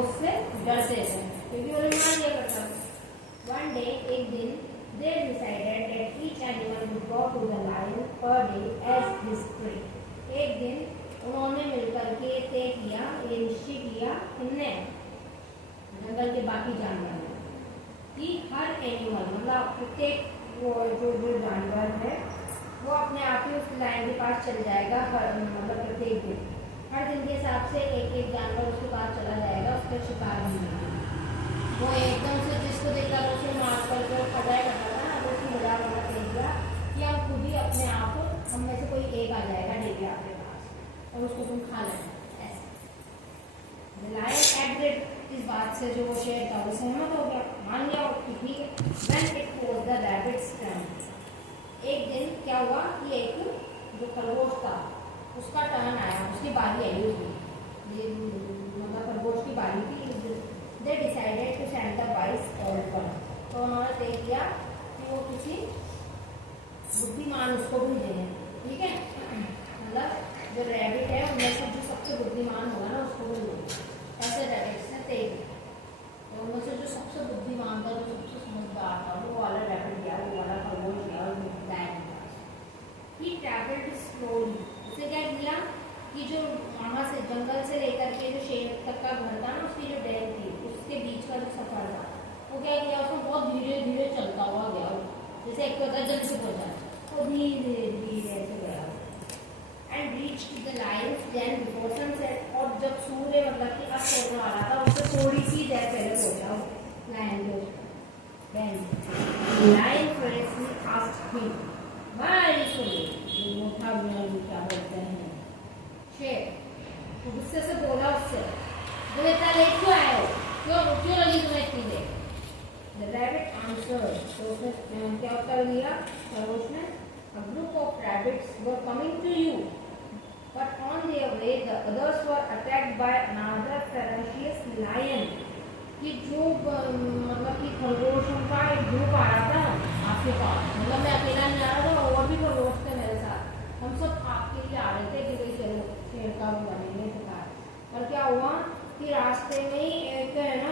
उससे डरते थे क्योंकि वो मार दिया करता था। वन डे, एक दिन, they decided that each animal would go to the lion per day as his prey. एक दिन उन्होंने मिलकर के तय किया, ये निश्चय किया इनने जंगल के बाकी जानवर ने कि हर एनिमल मतलब प्रत्येक वो जो जानवर है वो अपने आप ही उस लाइन के पास चल जाएगा मतलब प्रत्येक दिन, हर दिन के हिसाब से एक एक जानवर उसके पास चला जाएगा उसका शिकार होने। वो एकदम से जिसको देखता था उसे मार करके खजाए करता था ना, तो उसकी मजाक मजाक नहीं दिया कि हम खुद ही अपने आप हम में से कोई एक आ जाएगा डेली आपके पास और उसको तुम खा लेना ऐसे। लायन एग्रीड, इस बात से जो शेर था वो सहमत हो गया, मान लिया कि ठीक है। When it was the rabbit's turn, एक दिन क्या हुआ कि एक जो खरगोश था उसका टर्न आया, उसकी बारी आई उसकी, ये मतलब खरगोश की बारी थी। They decided to send the wise elephant, तो उन्होंने तय किया कि वो किसी बुद्धिमान उसको भेजेंगे, ठीक है। मतलब जो रैबिट है उनमें से जो सबसे बुद्धिमान होगा ना उसको भेजेंगे, ऐसे रैबिट्स ने तय किया। तो उनमें से जो सबसे बुद्धिमान था, जो सबसे समझदार था, वो वाला रैबिट गया, वो वाला खरगोश गया और लायन के पास। He traveled slowly, उसे क्या किया कि जो वहाँ से जंगल से लेकर के जो शेर तक का घर था ना, उसकी जो डेल थी उसके बीच का जो सफर था वो क्या किया उसको बहुत धीरे धीरे चलता हुआ गया, जैसे एक तो जल्दी से पहुंचा तो धीरे धीरे ऐसे गया and reached the lions then before sunset, और जब सूर्य मतलब कि अस्त होने वाला था उससे थोड़ी सी देर पहले पहुंचा लायन के then lion freshly asked him why so late, वो था क्या बोलते हैं शेर, तो गुस्से से बोला उससे तुम इतना लेट क्यों आए हो, क्यों लगी तुम्हें इतनी देर। The rabbit answered, तो उसने क्या उत्तर दिया खरगोश ने, a group of rabbits were coming to you, but on their way the others were attacked by another ferocious lion, कि जो मतलब कि खरगोशों का एक ग्रुप आ रहा था आपके पास, मतलब मैं अकेला नहीं आ रहा था और भी खरगोश थे मेरे साथ, हम सब आपके लिए आ रहे थे कि भाई चलो शेर का वो बनेंगे शिकार। और क्या हुआ कि रास्ते में ही एक है ना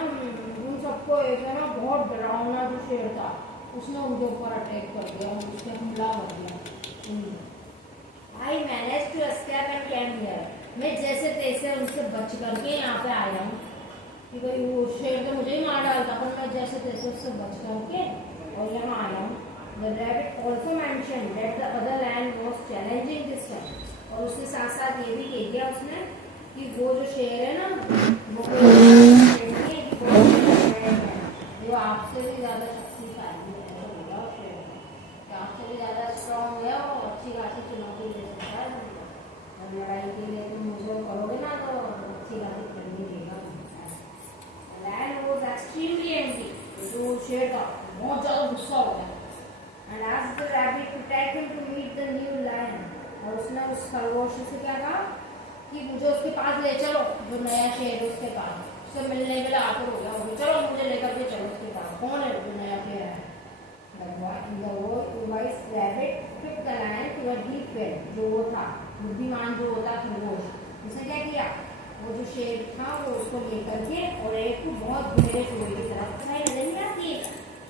उन सबको एक है ना बहुत डरावना जो शेर था उसने उनके ऊपर अटैक कर दिया, उसने हमला कर दिया। I manage to escape and came here, मैं जैसे तैसे उनसे बच करके यहाँ पे आया हूँ कि भाई वो शेर तो मुझे ही मार डालता, पर मैं जैसे तैसे उससे बच करके और यहाँ आया हूँ। The rabbit also mentioned that the other lion was challenging this one, और उसके साथ साथ ये भी कह दिया उसने कि वो जो शेर है ना वो आपसे भी ज्यादा शक्तिशाली है, ऐसा बोला शेर ने, आपसे भी ज्यादा स्ट्रॉन्ग है और अच्छी खासी चुनौती दे सकता है, और लड़ाई के लिए तुम मुझे करोगे ना तो अच्छी खासी करनी देगा। Lion was extremely angry, जो शेर था बहुत ज्यादा गुस्सा हो गया, and asked the rabbit to take him to meet the new lion, और उसने उस खरगोश से क्या कहा कि मुझे उसके पास ले चलो, जो नया शेर है उसके पास, उससे मिलने के लिए आतुर हो गया, चलो मुझे लेकर के चलो उसके पास, कौन है जो नया शेर है। The wise rabbit took the lion to a deep well, जो वो था बुद्धिमान जो होता खरगोश, उसने क्या किया वो जो शेर था वो उसको लेकर के और एक बहुत गहरे कुएं की तरफ नजर नहीं आती है,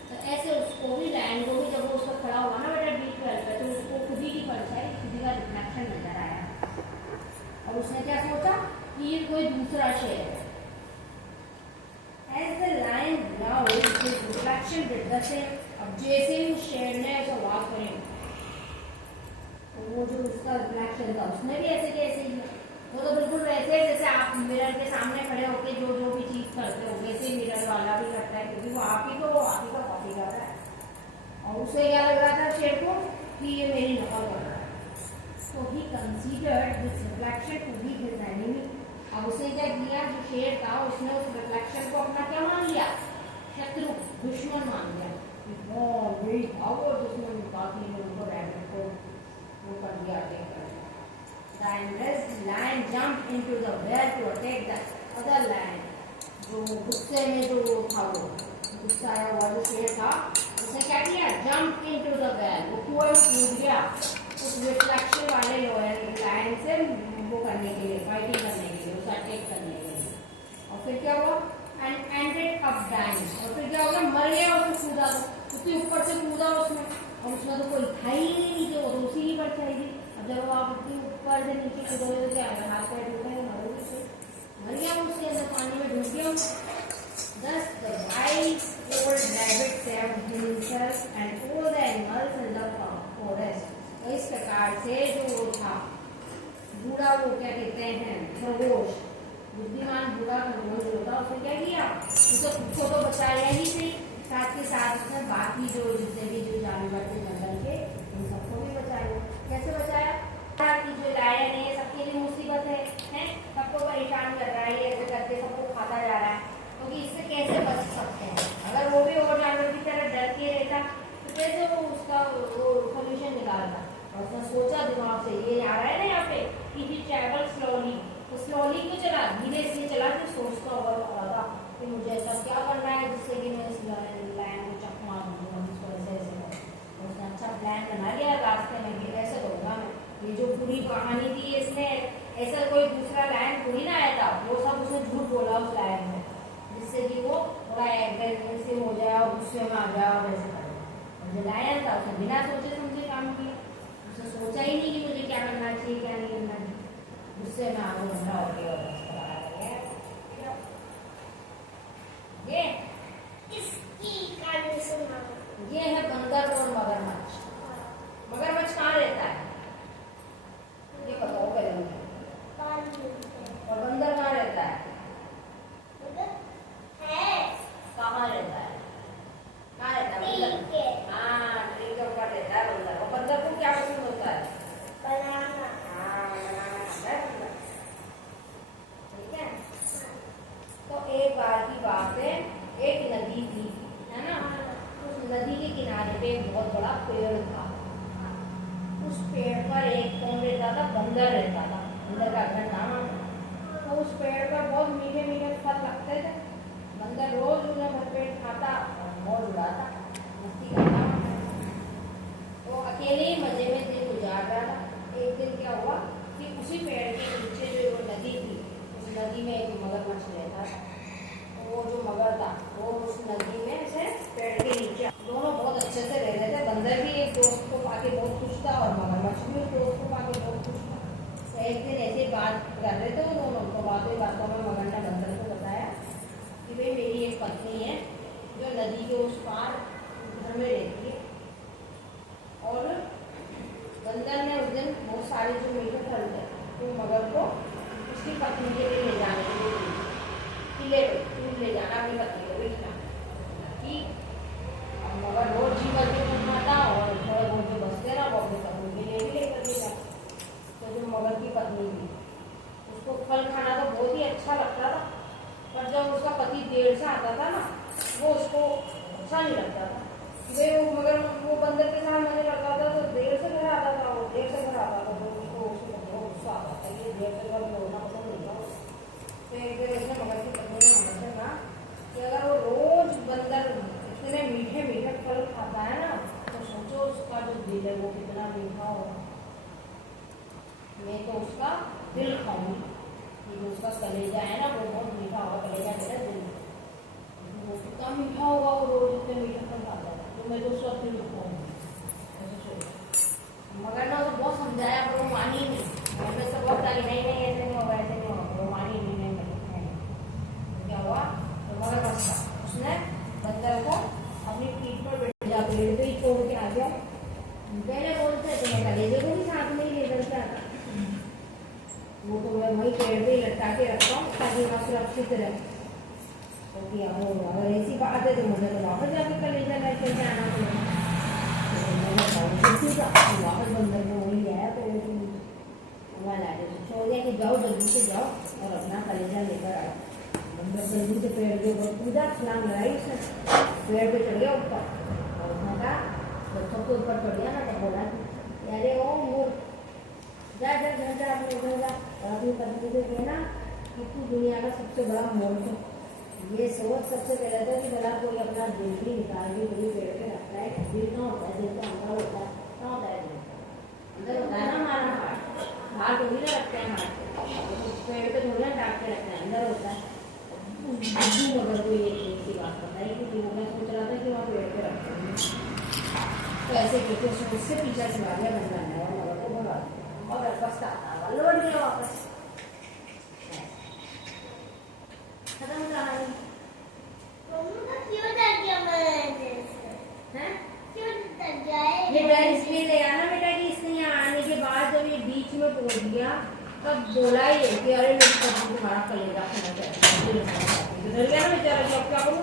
तो ऐसे उसको भी लायन को भी जब वो उसका खड़ा हुआ ना बेटा डीप वेल पे, तो उसको खुद ही की परछाई खुद ही का रिफ्लेक्शन नजर आया, और उसने क्या सोचा कि ये कोई दूसरा शेर है। As the lion growled, his reflection did the same. अब जैसे ही उस शेर ने ऐसा आवाज करी, वो जो उसका रिफ्लेक्शन था उसने भी ऐसे कैसे ही, वो तो बिल्कुल वैसे जैसे आप मिरर के सामने खड़े होके जो जो भी चीज करते हो वैसे मिरर वाला भी करता है, क्योंकि वो आप ही का कॉपी कर रहा है, और उसे क्या लग रहा था शेर को कि ये मेरी नकल कर रहा है। So he considered this reflection to be his enemy. अब उसने क्या किया, जो शेर था उसने उस रिफ्लेक्शन को अपना क्या मान लिया, शत्रु दुश्मन मान लिया। वही था वो दुश्मन, काफी उनको रैबिट को वो कर दिया, अटैक कर दिया। The enraged lion jumped into the well to attack the other lion. जो गुस्से में जो था वो गुस्सा आया हुआ जो शेर था उसने क्या किया, जंप इनटू द वेल, वो कुएं में कूद गया उस रिफ्लेक्शन वाले लायन से वो करने के लिए, फाइटिंग करने के लिए, उसे अटैक करने के लिए। और फिर क्या हुआ, क्या हो गया, मर गया, उसमें कूदा तो उसके ऊपर से कूदा उसमें, और उसमें तो कोई था ही नहीं नीचे, वो तो उसी की परछाई थी। अब जब आप उसके ऊपर से नीचे कूदोगे तो क्या होगा, हाथ पैर टूटेंगे, मरोगे, मर गया उसके अंदर, पानी में डूब गया। Thus the wise old rabbit saved himself and all the animals in the forest. तो इस प्रकार से जो वो था बूढ़ा, वो क्या कहते हैं खरगोश, बुद्धिमान बूढ़ा खरगोश होता, उसने क्या किया, उसको खुद को तो बचाया ही नहीं, साथ के साथ उसने बाकी जो जितने भी जो जानवर थे जंगल के, उन सबको भी बचाया। कैसे बचाया कि जो लायन है सबके लिए मुसीबत है, सबको परेशान कर रहा है, ऐसे करके सबको खाता जा रहा है, क्योंकि इससे कैसे बच सकते हैं। अगर वो भी और जानवर की तरह डर के रहता तो कैसे वो उसका वो सोल्यूशन निकालता। और उसने सोचा दिमाग से, ये आ रहा है ना यहाँ पे कि ही ट्रैवल स्लोली, तो स्लोली क्यों चला, धीरे से चला, तो सोचता होगा कि मुझे ऐसा क्या करना है जिससे कि मैं इस लायन को चक मार दूंगा, उसको ऐसे ऐसे। उसने अच्छा प्लान बना लिया रास्ते में कि ऐसे करूँगा मैं। ये जो पूरी कहानी थी इसमें ऐसा कोई दूसरा लायन थोड़ी ना आया था, वो सब उसने झूठ बोला उस लायन में, जिससे कि वो थोड़ा एग्रेसिव हो जाए और गुस्से में आ जाए और ऐसे करे। और जो लायन था उसने बिना सोचे समझे काम किया, उसने सोचा ही नहीं कि मुझे क्या करना चाहिए क्या नहीं करना चाहिए, गुस्से में आगे झगड़ा हो गया। ये इसकी कहानी सुना। ये है बंदर और मगरमच्छ। मगरमच्छ कहाँ रहता है ये बताओ पहले मुझे, और बंदर कहाँ रहता है, कहाँ रहता है, कहाँ रहता है, हाँ ट्री के ऊपर रहता है बंदर। और बंदर को क्या पसंद होता है, बनाना। हाँ बनाना खाता है बंदर, ठीक है। तो एक बार की बात है, एक नदी थी, है ना, उस नदी के किनारे पे एक बहुत बड़ा पेड़ था। उस पेड़ पर एक कौन रहता था, बंदर रहता था, बंदर का घर था। तो उस पेड़ पर बहुत मीठे मीठे फल लगते थे, बंदर रोज उन्हें भरपेट खाता और मौज उड़ाता, मस्ती करता। वो अकेले ही मजे में दिन गुजार रहा था। एक दिन क्या हुआ कि उसी पेड़ के नीचे जो वो नदी थी, उस नदी में एक मगरमच्छ रहता था। तो वो जो मगर था वो उस नदी में से पेड़ के नीचे, दोनों बहुत अच्छे से रह रहे थे। बंदर भी एक दोस्त को पाके बहुत खुश था और मगरमच्छ भी उस दोस्त को पाके बहुत खुश था। तो एक दिन ऐसे बात कर रहे थे वो दोनों, तो बातों में मगर ने बंदर को बताया कि भाई मेरी एक पत्नी है जो नदी के उस पार घर में रहती है, और बंदर ने उस दिन बहुत सारे जो मीठे फल थे तो मगर को उसकी पत्नी के लिए ले जाने के लिए किले दूध ले जाना, अपनी पत्नी को बेचना कि मगर रोज जी भर के दूध खाता और थोड़े बहुत जो बचते ना वो अपनी पत्नी के लिए भी लेकर के जाता। तो जो मगर की पत्नी थी उसको फल खाना तो बहुत ही अच्छा लगता था, पर जब उसका पति देर से आता था ना वो उसको अच्छा नहीं लगता था। वे मगर वो बंदर के साथ मजे करता था तो देर से घर आता था, वो देर से घर आता था तो उसको गुस्सा आता था, ये देर से घर छोड़ना पसंद नहीं था। तो एक दिन उसने मगर की पत्नी ने मगर कहा कि अगर वो रोज बंदर इतने मीठे मीठे फल खाता है ना तो सोचो उसका जो दिल है वो कितना मीठा होगा। मैं तो उसका दिल खाऊंगी, जो उसका कलेजा है ना वो बहुत मीठा होगा, कलेजा मेरा दिल, वो कितना मीठा होगा, वो रोज इतने मीठे फल खाता है, तो मैं तो उसका दिल खाऊंगी, ऐसे सोच। मगर ना उसको बहुत समझाया पर वो मानी नहीं, मैं सब बहुत डाली नहीं नहीं ऐसे नहीं होगा ऐसे नहीं होगा, वो मानी नहीं, तो क्या हुआ, तो मगर बच्चा उसने बंदर को अपनी पीठ पर बैठा, पेड़ पे ही छोड़ के आ गया। पहले बोलते तो मैं कलेजे को भी साथ में ही ले चलता था, वो तो मैं वही पेड़ पे ही लटका के रखता हूँ ताकि वहाँ सुरक्षित रहे। तो क्या हो, अगर ऐसी बात है तो मुझे तो वापस जाकर कलेजा लेकर के आना पड़ेगा। वापस बंदर को वही आया तो वहाँ ला दे छोड़ दिया कि जाओ जल्दी से जाओ और अपना कलेजा लेकर आओ। बंदर जल्दी से पेड़ के ऊपर कूदा, छलांग लगाई उसने, पेड़ पे चढ़ गया ऊपर और उसने कहा जब सबके ऊपर चढ़ गया ना तो बोला अरे ओ मूर्ख जा जा जा जा अपने उधर जा, और अपनी पत्नी से कहना कि तू दुनिया का सबसे बड़ा मूर्ख है। ये सोच सबसे पहले तो कि भला कोई अपना दिल भी निकाल के बड़ी पेड़ पे रखता है, दिल कहाँ होता है, दिल तो अंदर होता है, कहाँ होता है दिल अंदर होता है ना हमारा हार्ट, हार्ट वही ना रखते हैं, हार्ट पेड़ पे थोड़ा डाक के रखते हैं, अंदर होता है। मगर कोई एक सी बात बताई कि वो मैं करके रखते हैं। तो ऐसे करके उससे पीछा छुड़ा दिया बंदा है और मगर को भगा और पछताता हुआ लौट गया वापस। खत्म कहानी। मम्मा क्यों डर गया मैं हैं? क्यों डर गया ये डर इसलिए गया ना बेटा कि इसने यहाँ आने के बाद जब ये बीच में पहुंच गया तब बोला ही है कि अरे मेरी कभी तुम्हारा कलेजा खाना चाहती है, डर गया ना बेचारा कि अब क्या करूँ,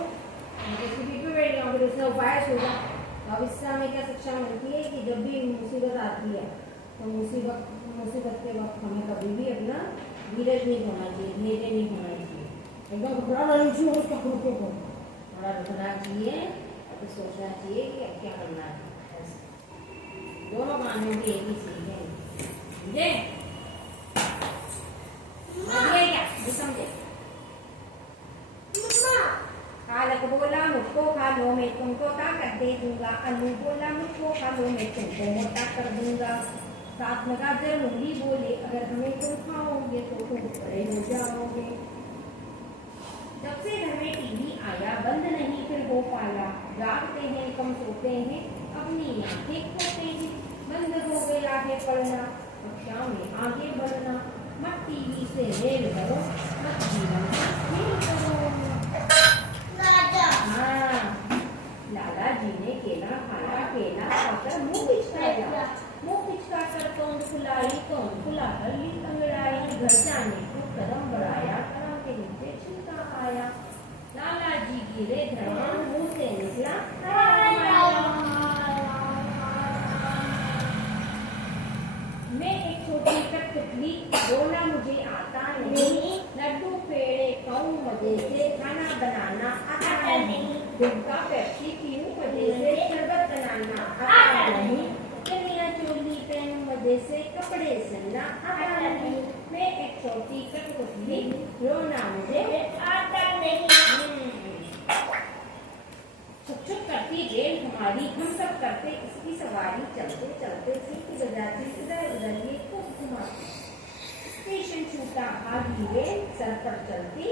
इसकी पीठ पे बैठ गया। फिर उसने उपाय सोचा। अब इससे हमें क्या शिक्षा मिलती है कि जब भी मुसीबत आती है तो मुसीबत के वक्त हमें कभी भी अपना धीरज नहीं होना चाहिए, धैर्य नहीं होना चाहिए, एकदम घबराना नहीं चाहिए, थोड़ा रुकना चाहिए, तो सोचना चाहिए कि अब क्या करना है। दोनों कानों की एक ही चीज है, समझे? क्या समझे? कालक बोला मुझको खा लो मैं तुमको ताकत दे दूंगा, अनु बोला मुझको खा लो मैं तुमको मोटा कर दूंगा, साथ में गाजर मूली बोले अगर हमें तुम खाओगे तो तुम बड़े हो जाओगे। जब से घर में टीवी आया बंद नहीं फिर हो पाया, जागते हैं कम सोते हैं अपनी आंखें खोते हैं, बंद हो गया है पढ़ना कक्षा में आगे बढ़ना, मत टीवी से मेल करो मत जीवन का खेल करो। हाँ, लाला जी ने केला खाया, केला खाकर मुंह पिचकाया, मुंह पिचकाकर तोंद फुलाकर ली अंगड़ाई, घर जाने को कदम बढ़ाया, कदम के नीचे छिलका आया, लाला जी गिरे धड़ाम मुंह से निकला मैं एक छोटी कठपुतली बोला मुझे आता नहीं, लड्डू पेड़े खाऊं मजे से खाना बनाना आता नहीं, दूध का पेप्सी पीऊं मजे से शरबत बनाना आता नहीं, चनिया चोली पहनूं मजे से कपड़े सिलना आता नहीं, मैं एक छोटी कठपुतली रोना मुझे आता नहीं। छुक छुक करती रेल हमारी हम सब करते इसकी सवारी, चलते चलते सीट बजाती इधर उधर ये खूब घुमाती, स्टेशन छूटा भागी रेल सर पर चलती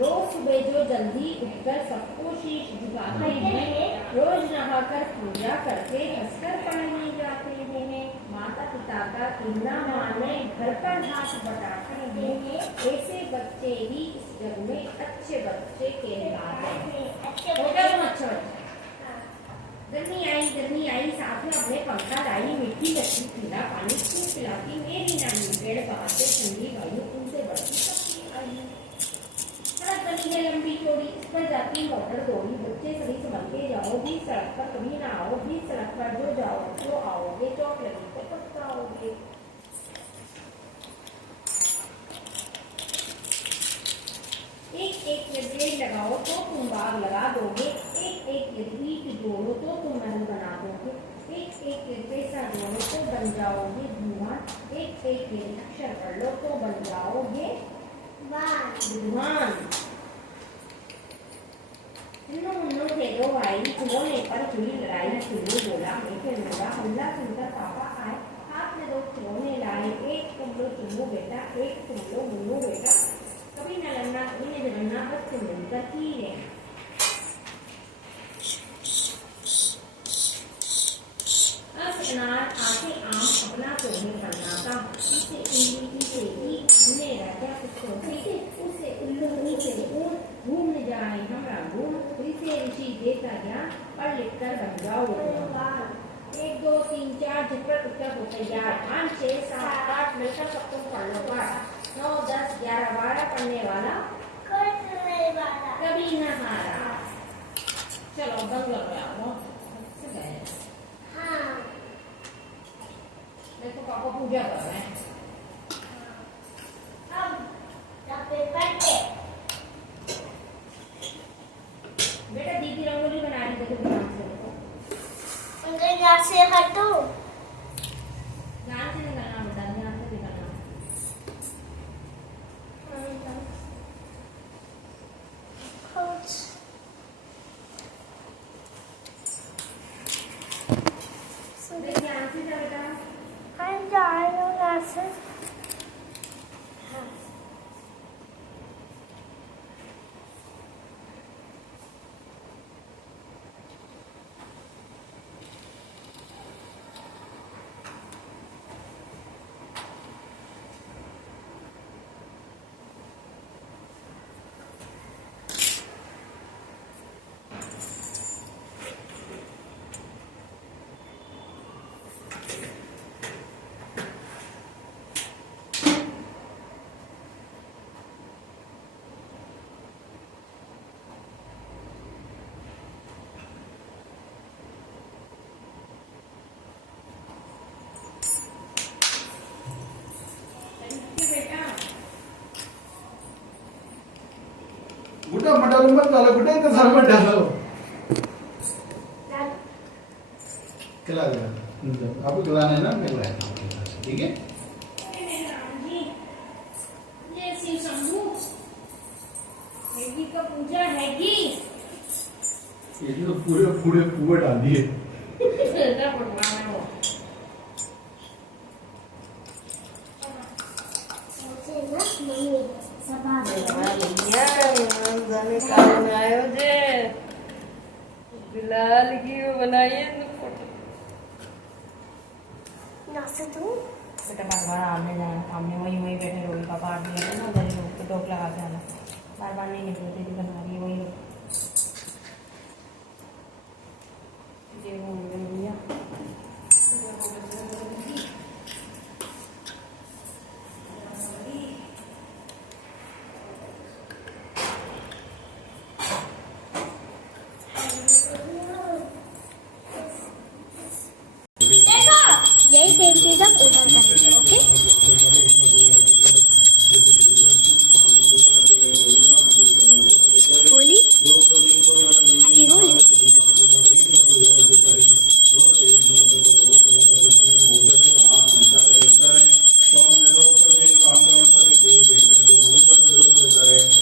रोज सुबह जो जल्दी उठकर सबको शीश झुकाते हैं, रोज नहाकर पूजा करके हंसकर पढ़ने जाते हैं, माता पिता का कहना माने घर पर हाथ बटाते हैं, ऐसे बच्चे ही इस जग में अच्छे बच्चे कहलाते हैं। अच्छे बच्चे। गर्मी आई साथ में अपने पंखा लाई, मीठी लस्सी ठंडा पानी खूब पिलाती मेरी नानी, पेड़ बहाते ठंडी वायु उनसे बढ़ती सबकी आयु, सड़क बनी है लंबी चौड़ी इस पर जाती मोटर दौड़ी, बच्चे सभी संभल के जाओ भी सड़क पर कभी ना आओ भी सड़क पर जो जाओ तो आओगे, चौक लगी तो पछताओगे। एक एक ये पेड़ लगाओ तो तुम बाग लगा दोगे, एक एक ये ईंट जोड़ो तो तुम महल बना दोगे, एक एक ये पैसा जोड़ो तो बन जाओगे धुआं, एक एक ये अक्षर पढ़ लो तो बन जाओगे विद्वान। उन्नो थे दो भाई उन्होंने पर हुई लड़ाई, चुन्नू बोला मैं खेलूंगा, हल्ला सुनकर पापा आए हाथ में दो खिलौने लाए, एक तुम लो चुन्नू बेटा एक तुम लो मुन्नू बेटा, कभी न लड़ना कभी न झगड़ना बस तुम मिलकर ही रहना। अनार आके आम अपना तोड़ने पड़ना था, इसे उंगली इसे हमने राजा कुत्तों से उसे उल्लू उसे ऊन घूम जाए हमारा घूम, इसे ऋषि देता ज्ञान पढ़ लिख कर बन जाओ। 1 2 3 4 झटपट उत्तर हो तैयार, 5 6 7 8 मिलकर सब तुम पढ़ लो पाठ, 9 10 11 12 पढ़ने वाला कभी न हारा। चलो बंद लग रहा हो मैं तो पापा पूजा कर रहे हैं। बेटा दीदी रंगोली बना रही है, ध्यान से हटो, ध्यान से निकलना बेटा, ध्यान से निकलना। ध्यान से इतना मटालो मत डालो बेटा, इतना सारा मत डालो। खिला दे, आपको खिलाना है ना, मिल रहा है, ठीक है। अरे राम जी, ये शिव शंभू हैगी का पूजा हैगी। ये तो पूरे पूरे पूरे डाल दिए। ना भगवान है वो। मुझे ना मम्मी सबा भैया जाने कारण आयो जे बिलाल की वो बनाइए ना से तू बेटा बार बार आने जाना, सामने वही वही बैठे रोई का पार दिया ना, उधर ही रोक के टोक लगा के आना, बार बार नहीं निकले, दीदी बना रही है वही रोक। ये वो भैया देखो यही सेम चीज अब उधर